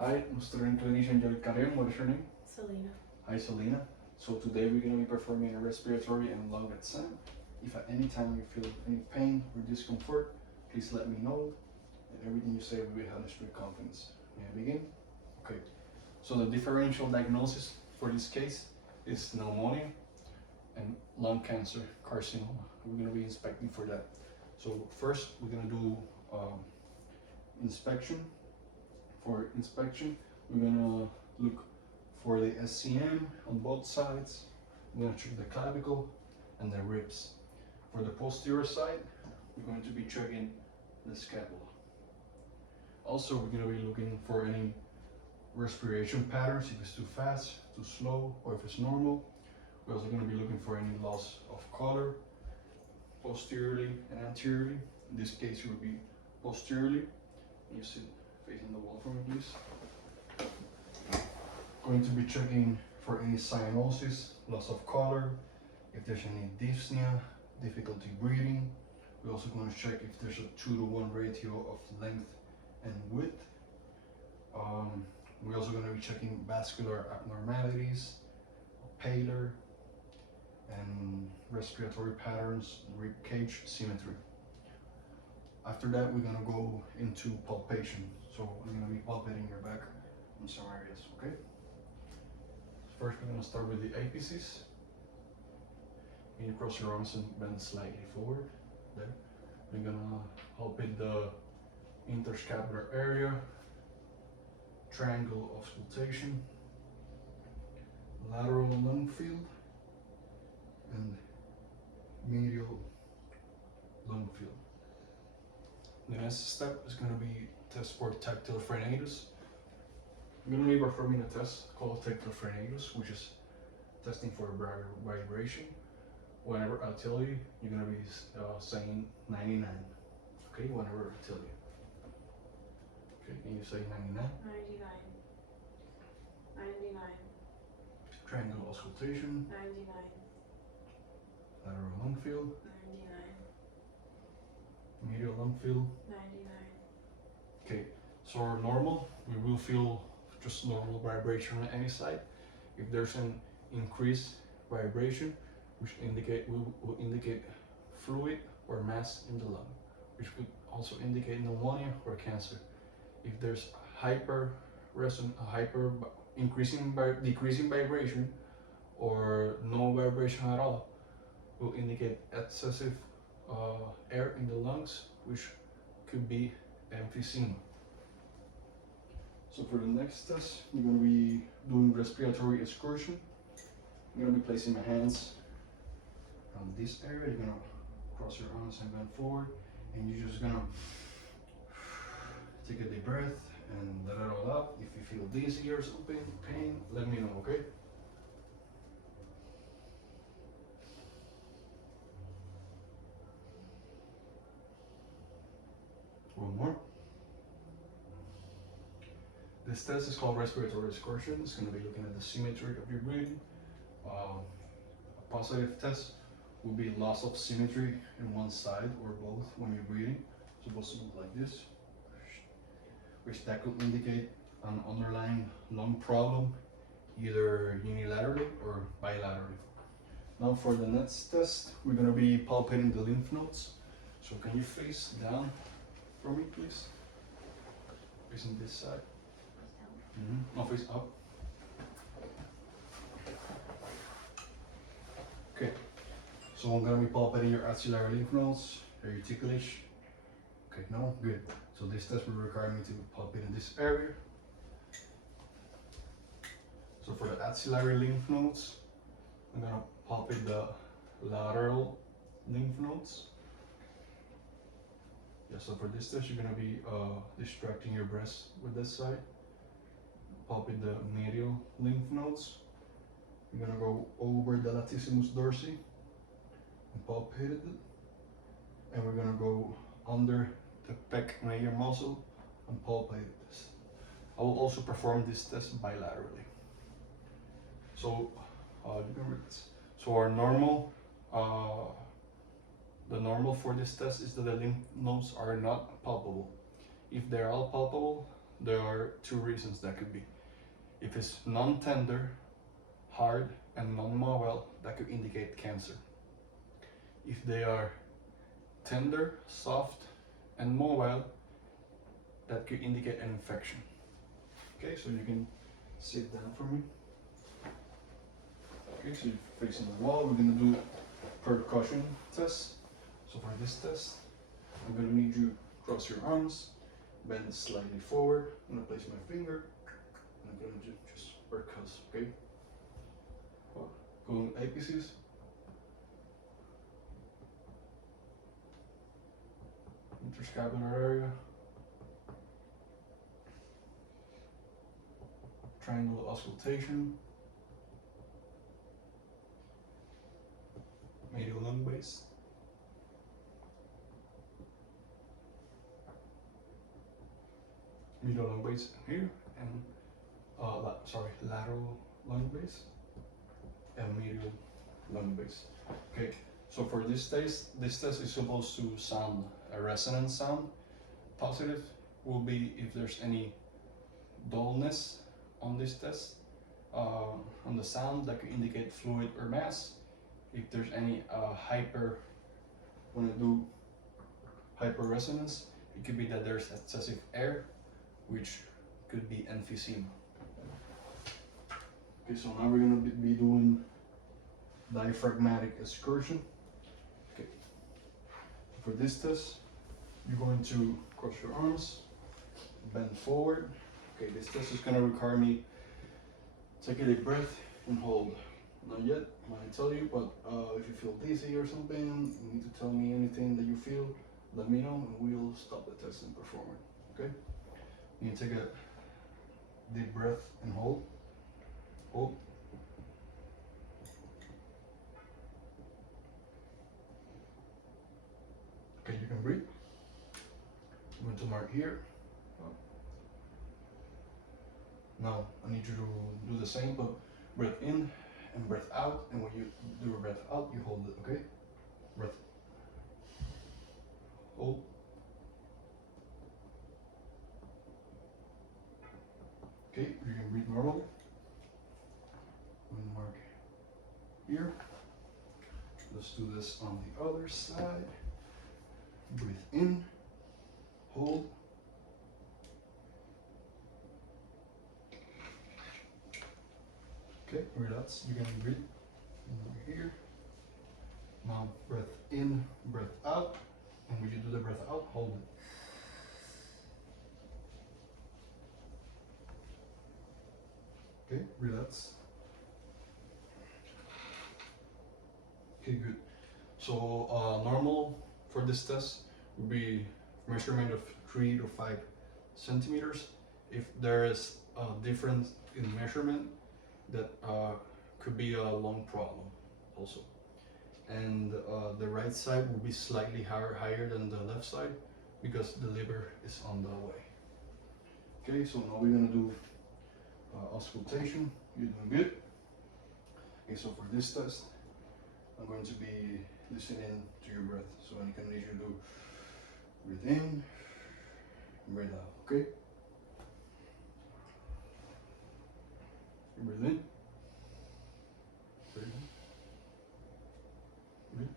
Hi, Mr. Clinician Joel Karim. What is your name? Selena. Hi, Selena. So today we're going to be performing a respiratory and lung exam. If at any time you feel any pain or discomfort, please let me know. And everything you say will be handled with confidence. May I begin? Okay. So the differential diagnosis for this case is pneumonia and lung cancer, carcinoma. We're going to be inspecting for that. So first, we're going to do inspection. For inspection, we're gonna look for the SCM on both sides. We're gonna check the clavicle and the ribs. For the posterior side, we're going to be checking the scapula. Also, we're gonna be looking for any respiration patterns, if it's too fast, too slow, or if it's normal. We're also gonna be looking for any loss of color, posteriorly and anteriorly. In this case, it would be posteriorly. You sit facing the wall for me, please. Going to be checking for any cyanosis, loss of color, if there's any dyspnea, difficulty breathing. We're also going to check if there's a 2-to-1 ratio of length and width. We're also going to be checking vascular abnormalities, pallor, and respiratory patterns, rib cage symmetry. After that, we're gonna go into palpation. So I'm gonna be palpating your back in some areas, okay? First, we're gonna start with the apices. Can you cross your arms and bend slightly forward? There. We're gonna palpate the interscapular area, triangle auscultation, lateral lung field, and medial lung field. The next step is going to be test for tactile frenatus. I'm going to be performing a test called tactile frenatus, which is testing for vibration. Whenever I tell you, you're going to be saying 99. Okay, whenever I tell you. Okay, can you say 99? 99. 99. Triangle auscultation. 99. Lateral lung field. 99. Medial lung field. 99. Okay, so our normal, we will feel just normal vibration on any side. If there's an increased vibration, which will indicate fluid or mass in the lung, which could also indicate pneumonia or cancer. If there's decreasing vibration, or no vibration at all, will indicate excessive air in the lungs, which could be emphysema. So for the next test, we're going to be doing respiratory excursion. I'm going to be placing my hands on this area. You're going to cross your arms and bend forward, and you're just going to take a deep breath and let it all out. If you feel dizzy or something, pain, let me know, okay? One more. This test is called respiratory excursion. It's going to be looking at the symmetry of your breathing. A positive test will be loss of symmetry in one side or both when you're breathing. It's supposed to look like this, which that could indicate an underlying lung problem, either unilaterally or bilaterally. Now for the next test, we're going to be palpating the lymph nodes. So can you face down for me, please? Facing this side. No, face up. Okay, so I'm going to be palpating your axillary lymph nodes, your reticulation. Okay, no? Good. So this test will require me to palpate in this area. So for the axillary lymph nodes, I'm going to palpate the lateral lymph nodes. Yeah, so for this test, you're going to be distracting your breast with this side. Palpate the medial lymph nodes. You're going to go over the latissimus dorsi and palpate it. And we're going to go under the pec major muscle and palpate this. I will also perform this test bilaterally. So you can read this. So our normal, the normal for this test is that the lymph nodes are not palpable. If they're all palpable, there are two reasons that could be. If it's non-tender, hard, and non-mobile, that could indicate cancer. If they are tender, soft, and mobile, that could indicate an infection. Okay, so you can sit down for me. Okay, so you're facing the wall. We're gonna do percussion test. So for this test, I'm gonna need you to cross your arms, bend slightly forward. I'm gonna place my finger, and I'm gonna just percuss, okay? Going apices. Interscapular area. Triangle auscultation. Medial lung base. Medial lung base here, and lateral lung base and medial lung base. Okay, so for this test is supposed to sound a resonant sound. Positive will be if there's any dullness on this test, on the sound, that could indicate fluid or mass. If there's any when I do hyper resonance, it could be that there's excessive air, which could be emphysema. Okay, so now we're going to be doing diaphragmatic excursion. Okay, for this test, you're going to cross your arms, bend forward. Okay, this test is going to require me take a deep breath and hold. Not yet, I might tell you, but if you feel dizzy or something, you need to tell me anything that you feel, let me know, and we'll stop the test and perform it. Okay? You take a deep breath and hold. Hold. Okay, you can breathe. I'm going to mark here. Now, I need you to do the same, but breath in and breath out, and when you do a breath out, you hold it, okay? Breath. Hold. Okay, you can breathe normally. I'm going to mark here. Let's do this on the other side. Breathe in, hold. Okay, relax. You can breathe over here. Now breath in, breath out, and when you do the breath out, hold it. Okay, relax. Okay, good. So normal for this test would be measurement of 3 to 5 centimeters. If there is a difference in measurement, that could be a lung problem also. And the right side will be slightly higher than the left side because the liver is on the way. Okay, so now we're gonna do auscultation. You're doing good. Okay, so for this test, I'm going to be listening to your breath. So I can need you to breathe in, breathe out, okay? Breathe in. Breathe in. Breathe.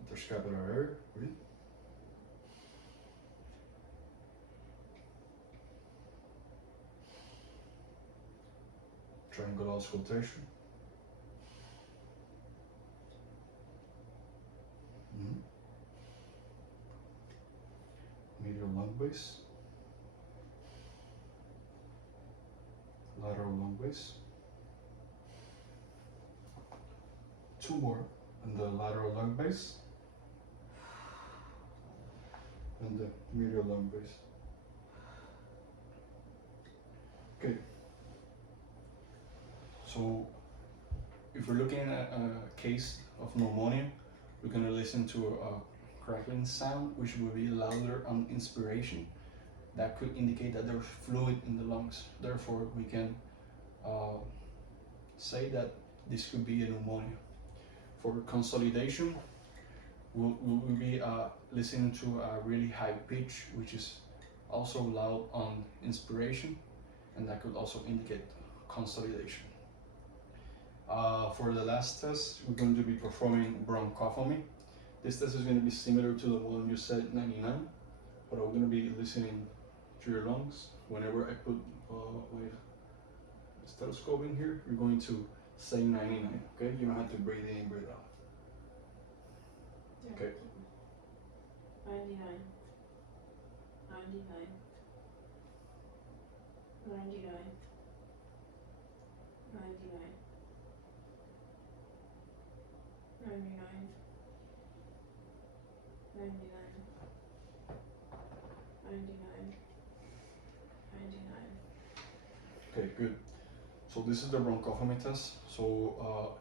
Interscapular area. Breathe. Triangle auscultation. Medial lung base. Lateral lung base. 2 more in the lateral lung base and the medial lung base. Okay, so if we're looking at a case of pneumonia, we're going to listen to a crackling sound, which will be louder on inspiration. That could indicate that there's fluid in the lungs. Therefore, we can say that this could be a pneumonia. For consolidation, we'll be listening to a really high pitch, which is also loud on inspiration, and that could also indicate consolidation. For the last test, we're going to be performing bronchophomy. This test is going to be similar to the one you said 99, but I'm going to be listening to your lungs. Whenever I put my stethoscope in here, you're going to say 99, okay? You don't have to breathe in, breathe out. Okay. 99, 99, 99, 99, 99, 99, 99, 99. Okay, good. So this is the bronchophomy test. So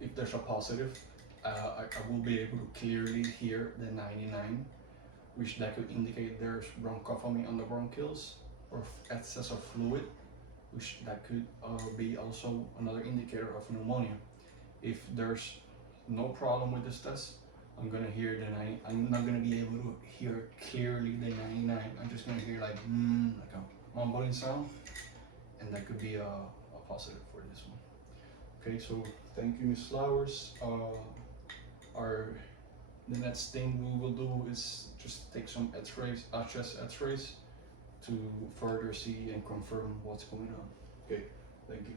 if there's a positive, I will be able to clearly hear the 99, which that could indicate there's bronchophomy on the bronchioles or excess of fluid, which that could be also another indicator of pneumonia. If there's no problem with this test, I'm gonna hear the 90. I'm not gonna be able to hear clearly the 99. I'm just gonna hear like a mumbling sound, and that could be a positive for this one. Okay, so thank you, Ms. Flowers. The next thing we will do is just take some X-rays, chest X-rays, to further see and confirm what's going on. Okay, thank you.